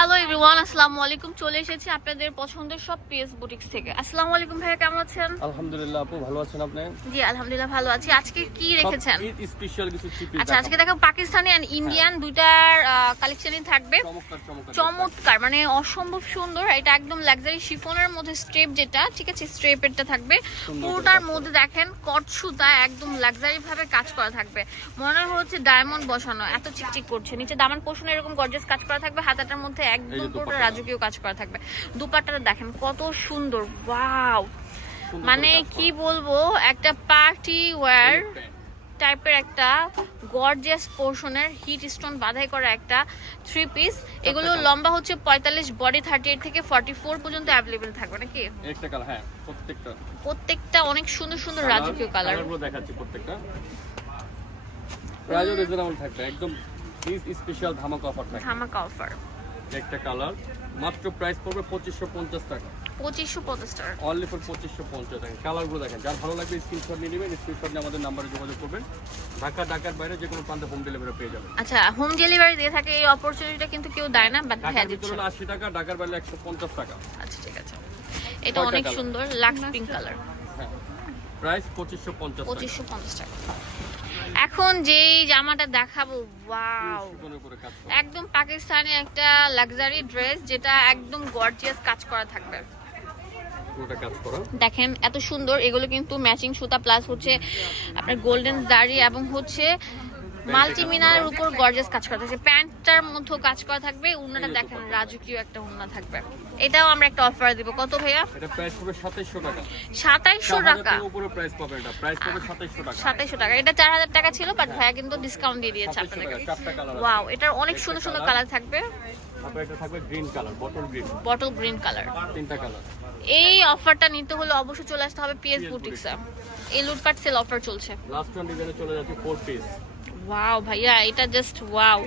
Hello everyone আসসালামু আলাইকুম। চলে এসেছি আপনাদের পছন্দের সব পিএস বুটিক্স থেকে। আসসালামু আলাইকুম ভাইয়া কেমন আছেন? আলহামদুলিল্লাহ আপু ভালো আছেন আপনি? জি আলহামদুলিল্লাহ ভালো আছি। আজকে কি রেখেছেন? স্পেশাল কিছু চিপি আচ্ছা আজকে দেখো পাকিস্তানি এন্ড ইন্ডিয়ান দুইটার কালেকশনই থাকবে। চমৎকার মানে অসম্ভব সুন্দর। এটা একদম লাক্সারি শিফনের মধ্যে স্ট্রেপ যেটা ঠিক আছে? স্ট্রেপেরটা থাকবে। পুরোটার মধ্যে দেখেন কট সুতা একদম লাক্সারি ভাবে কাজ করা থাকবে। মনে হচ্ছে ডায়মন্ড বসানো এত চিকচিক করছে। নিচে দামান পোষণে এরকম গর্জেস কাজ করা থাকবে হাতাটার মধ্যে একদম পুরোটা রাজকীয় কাজ করা থাকবে। দুপাট্টাটা দেখেন কত সুন্দর ওয়াও। মানে কি বলব একটা পার্টি ওয়্যার টাইপের একটা গর্জিয়াস পোর্শনের হিট স্টোন বাধাই করা একটা থ্রি পিস এগুলো লম্বা হচ্ছে পঁয়তাল্লিশ বডি থার্টি এইট থেকে ফর্টি ফোর পর্যন্ত অ্যাভেলেবেল থাকবে নাকি? হ্যাঁ প্রত্যেকটা। প্রত্যেকটা অনেক সুন্দর সুন্দর রাজকীয় কালার দেখাচ্ছি প্রত্যেকটা। প্রাইসও রিজনেবল থাকবে একদম স্পেশাল ধামাকা অফার ধামাকা অফার একটা কালার। মাত্র প্রাইস পড়বে পঁচিশশো পঞ্চাশ টাকা। পঁচিশশো পঞ্চাশ টাকা। অনলি ফর পঁচিশশো পঞ্চাশ টাকা। কালারগুলো দেখেন যার ভালো লাগবে স্ক্রিনশট নিয়ে নেবেন স্ক্রিনশট নিয়ে আমাদের নাম্বারে যোগাযোগ করবেন। ঢাকা ঢাকার বাইরে যে কোনো প্রান্তে হোম ডেলিভারি পেয়ে যাবেন। আচ্ছা হোম ডেলিভারি দিয়ে থাকে এই অপরচুনিটিটা কিন্তু কেউ দেয় না বাট হ্যাঁ দিচ্ছে। আশি টাকা ঢাকার বাইরে একশো পঞ্চাশ টাকা। আচ্ছা ঠিক আছে। এটা অনেক সুন্দর লাক্স পিঙ্ক কালার প্রাইস পঁচিশশো পঞ্চাশ পঁচিশশো পঞ্চাশ টাকা। এখন যেই জামাটা দেখাবো ওয়াও। একদম পাকিস্তানি একটা লাক্সারি ড্রেস যেটা একদম গর্জিয়াস কাজ করা থাকবে। দেখেন এত সুন্দর। এগুলো কিন্তু ম্যাচিং সুতা প্লাস হচ্ছে আপনার গোল্ডেন দাড়ি এবং হচ্ছে মাল্টিমিনার উপর গর্জিয়াস কাজ করা থাকবে প্যান্টটার মধ্যে কাজ করা থাকবে উন্নাটা দেখেন রাজকীয় একটা উন্না থাকবে। এটাও আমরা একটা অফার দিব। কত ভাইয়া? এটা প্রাইস পড়বে সাতাইশশো টাকা। সাতাইশশো চার হাজার টাকা। উপরে প্রাইস পাবেন এটা। প্রাইস পড়বে সাতাইশশো টাকা। সাতাইশশো টাকা। এটা চার হাজার টাকা ছিল বাট ভাইয়া কিন্তু ডিসকাউন্ট দিয়ে দিয়েছে 2700 আপনাদেরকে। ওয়াও এটার অনেক সুন্দর সুন্দর কালার থাকবে। তারপরে এটা থাকবে green colour bottle green bottle green colour তিনটা কালার এই অফারটা নিতে হলে অবশ্যই চলে আসতে হবে পিএস বুটিক্সে এই লুটপাট সেল অফার চলছে। লাস্ট ওয়ান চলে যাচ্ছে ফোর পিস ওয়াও ভাইয়া এটা জাস্ট ওয়াও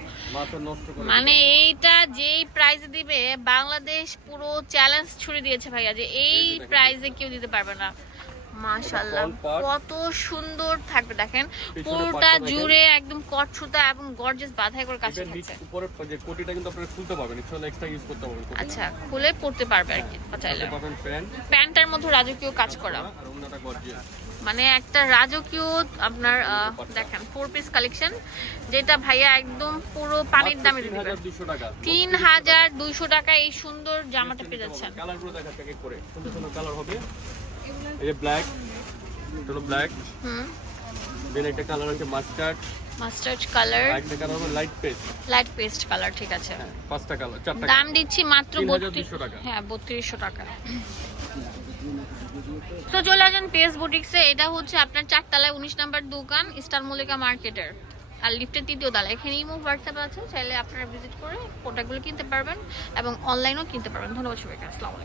মানে এইটা যেই প্রাইজে দিবে বাংলাদেশ পুরো চ্যালেঞ্জ ছুড়ে দিয়েছে ভাইয়া যে এই। প্রাইজে কেউ দিতে পারবে না। কত সুন্দর থাকবে দেখেন। পুরোটা। জুড়ে একদম কটসুতা এবং গর্জিয়াস বাধাই করে কাজ থাকছে উপরে যে কোটিটা কিন্তু আপনারা খুলতে পারবেন ইচ্ছা হলে এক্সট্রা ইউজ করতে পারবেন আচ্ছা খুলে পড়তে পারবে আর কি চাইলে প্যান্টটার মধ্যে রাজকীয় কাজ করা। আর গর্জিয়াস মানে একটা রাজকীয় আপনার দেখেন ফোর পিস কালেকশন যেটা ভাইয়া একদম পুরো পানির দামে দিবে দুশো টাকা। তিন হাজার দুইশো টাকা এই সুন্দর জামাটা পেয়ে যাচ্ছেন। কালারগুলো দেখাচ্ছে এক এক করে। সুন্দর সুন্দর কালার হবে। এই যে ব্ল্যাক হলো ব্ল্যাক হুম। দেন একটা কালার আছে মাস্টার্ড মাস্টার্ড কালার একটা কালার হবে light pastel light pastel colour ঠিক আছে। পাঁচটা কালার চারটা দাম দিচ্ছি মাত্র 3200 টাকা। হ্যাঁ বত্রিশশো টাকা। তো চলে আসেন পেস বুটিক্সে এটা হচ্ছে আপনার চারতলায় উনিশ নাম্বার দোকান স্টার মল্লিকা মার্কেটের আর লিফটের তৃতীয় তালা এখানে ইমো হোয়াটসঅ্যাপ আছে, চাইলে আপনারা ভিজিট করে প্রোডাক্টগুলো কিনতে পারবেন এবং অনলাইনও কিনতে পারবেন। ধন্যবাদ সবাইকে। আসসালামু